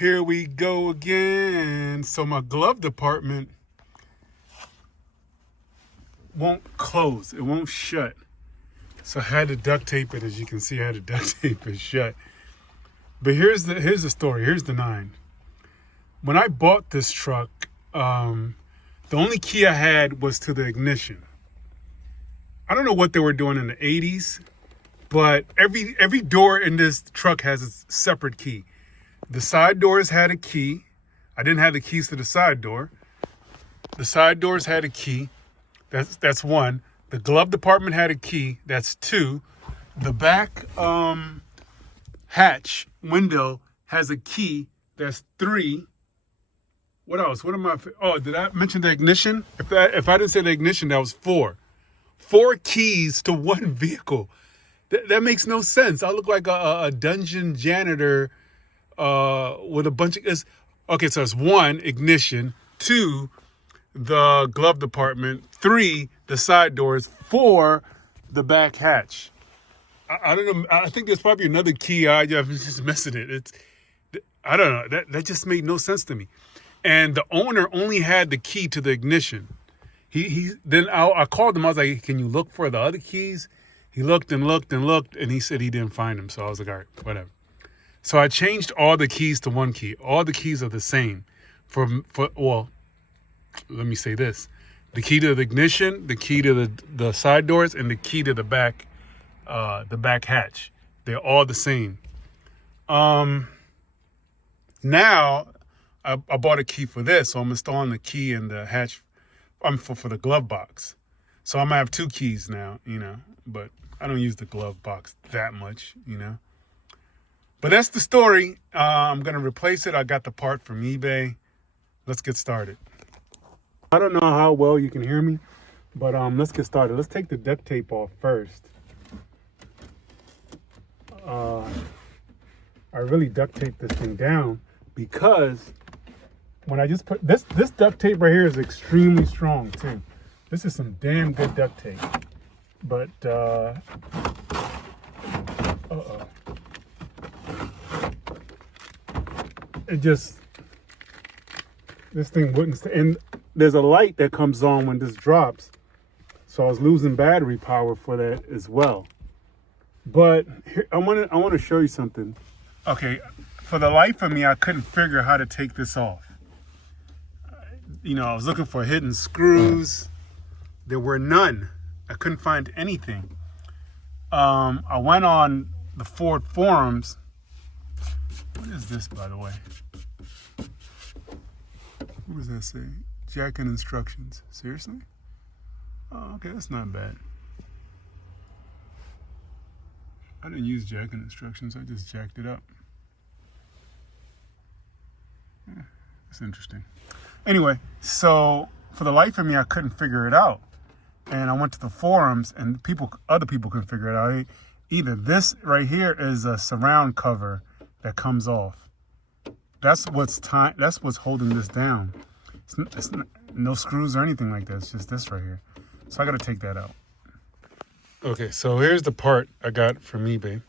Here we go again. So my glove department won't close. It won't shut. So I had to duct tape it. As you can see, I had to duct tape it shut. But here's the story. Here's the 9. When I bought this truck, the only key I had was to the ignition. I don't know what they were doing in the 80s, but every door in this truck has a separate key. The side doors had a key. I didn't have the keys to the side door. The side doors had a key. That's 1. The glove department had a key. That's 2. The back hatch window has a key. That's 3. What else? What am I? Oh, did I mention the ignition? If I didn't say the ignition, that was 4. 4 keys to one vehicle. That makes no sense. I look like a dungeon janitor with a bunch of... Okay, so it's 1, ignition. 2, the glove department. 3, the side doors. 4, the back hatch. I don't know. I think there's probably another key. I'm just missing it. I don't know. That just made no sense to me. And the owner only had the key to the ignition. Then I called him. I was like, "Can you look for the other keys?" He looked and looked and looked, and he said he didn't find them. So I was like, "All right, whatever." So I changed all the keys to 1 key. All the keys are the same. Well, let me say this: the key to the ignition, the key to the side doors, and the key to the back hatch. They're all the same. Now I bought a key for this, so I'm installing the key in the hatch. For the glove box. So I'm gonna have 2 keys now, but I don't use the glove box that much, But that's the story. I'm gonna replace it. I got the part from eBay. Let's get started. I don't know how well you can hear me, but let's get started. Let's take the duct tape off first. I really duct taped this thing down because when I just put this duct tape right here is extremely strong too. This is some damn good duct tape. But this thing wouldn't stay. And there's a light that comes on when this drops. So I was losing battery power for that as well. But here, I want to show you something. Okay, for the life of me, I couldn't figure how to take this off. I was looking for hidden screws. There were none. I couldn't find anything. I went on the Ford forums. What is this, by the way? What does that say? Jacking instructions. Seriously? Oh, okay, that's not bad. I didn't use jacking instructions. I just jacked it up. Yeah, that's interesting. Anyway, so for the life of me, I couldn't figure it out. And I went to the forums and other people couldn't figure it out. Either this right here is a surround cover that comes off. That's what's holding this down. It's no screws or anything like that. It's just this right here. So I got to take that out. Okay, so here's the part I got from eBay.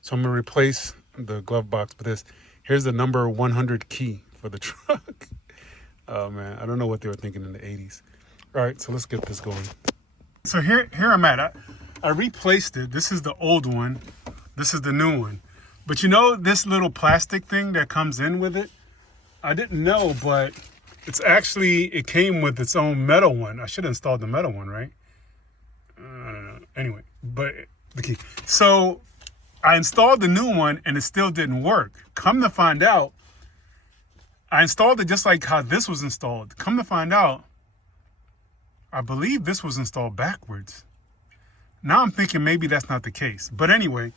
So I'm going to replace the glove box with this. Here's the number 100 key for the truck. Oh man, I don't know what they were thinking in the 80s. All right, so let's get this going. So here I'm at. I replaced it. This is the old one. This is the new one. But this little plastic thing that comes in with it? I didn't know, but it came with its own metal one. I should have installed the metal one, right? I don't know. Anyway, but the key. So I installed the new one and it still didn't work. Come to find out, I installed it just like how this was installed. Come to find out, I believe this was installed backwards. Now I'm thinking maybe that's not the case. But anyway,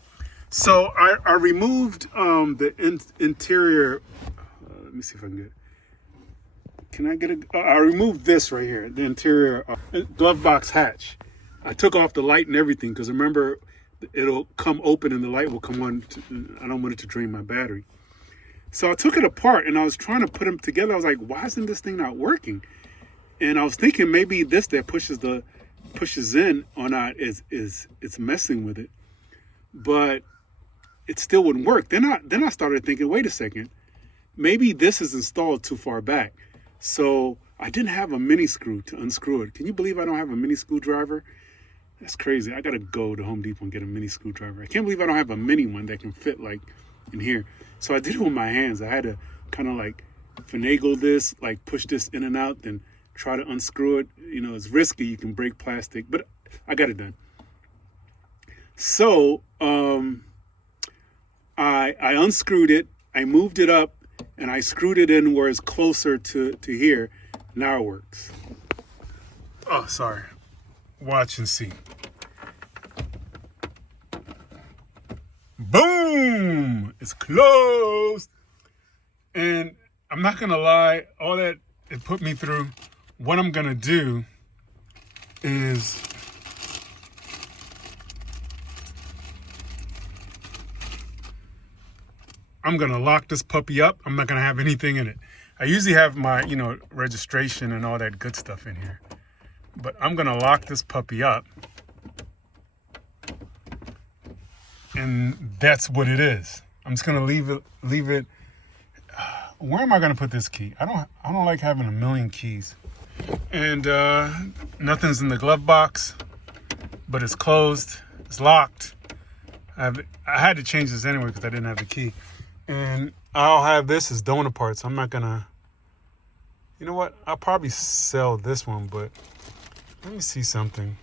so I removed the interior. Let me see if I can get it. Can I get it? I removed this right here, the interior glove box hatch. I took off the light and everything because remember, it'll come open and the light will come on. I don't want it to drain my battery. So I took it apart and I was trying to put them together. I was like, why isn't this thing not working? And I was thinking maybe this that pushes in or not is it's messing with it. But it still wouldn't work. Then I started thinking, wait a second. maybe this is installed too far back. So I didn't have a mini screw to unscrew it. Can you believe I don't have a mini screwdriver? That's crazy. I gotta go to Home Depot and get a mini screwdriver. I can't believe I don't have a mini one that can fit like in here. So I did it with my hands. I had to kind of like finagle this, like push this in and out, then try to unscrew it. You know, it's risky. You can break plastic, but I got it done. So I unscrewed it. I moved it up, and I screwed it in where it's closer to here. Now it works. Oh, sorry. Watch and see. Boom! It's closed. And I'm not gonna lie, all that it put me through, what I'm gonna do is I'm gonna lock this puppy up. I'm not gonna have anything in it. I usually have my, registration and all that good stuff in here. But I'm gonna lock this puppy up. And that's what it is. I'm just gonna leave it. Where am I gonna put this key? I don't like having a million keys. And nothing's in the glove box, but it's closed, it's locked. I had to change this anyway because I didn't have the key. And I'll have this as donor parts. I'm not gonna, you know what? I'll probably sell this one, but let me see something.